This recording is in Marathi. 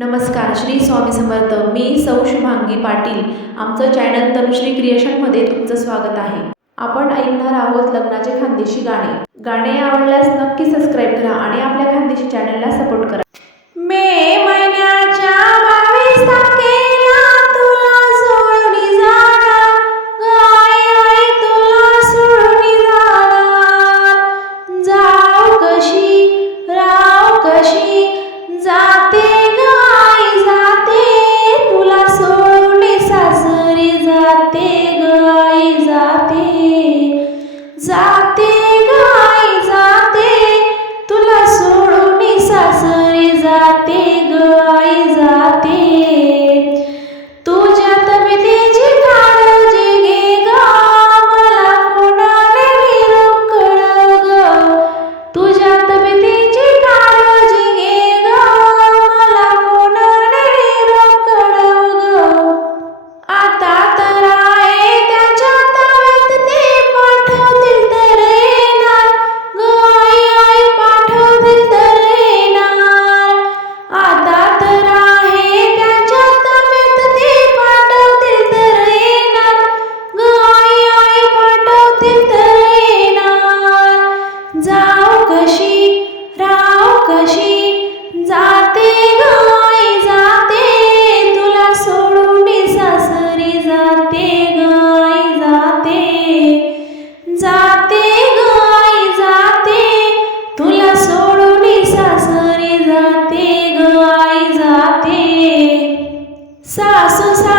नमस्कार श्री स्वामी समर्थ. मी सौ शुभांगी पाटील. आमचं चॅनल तनुश्री क्रिएशनमध्ये तुमचं स्वागत आहे. आपण ऐकणार आहोत लग्नाचे खानदेशी गाणे. गाणे आवडल्यास नक्की सबस्क्राईब करा आणि आपल्या खानदेशी चॅनलला सपोर्ट करा. Ra 三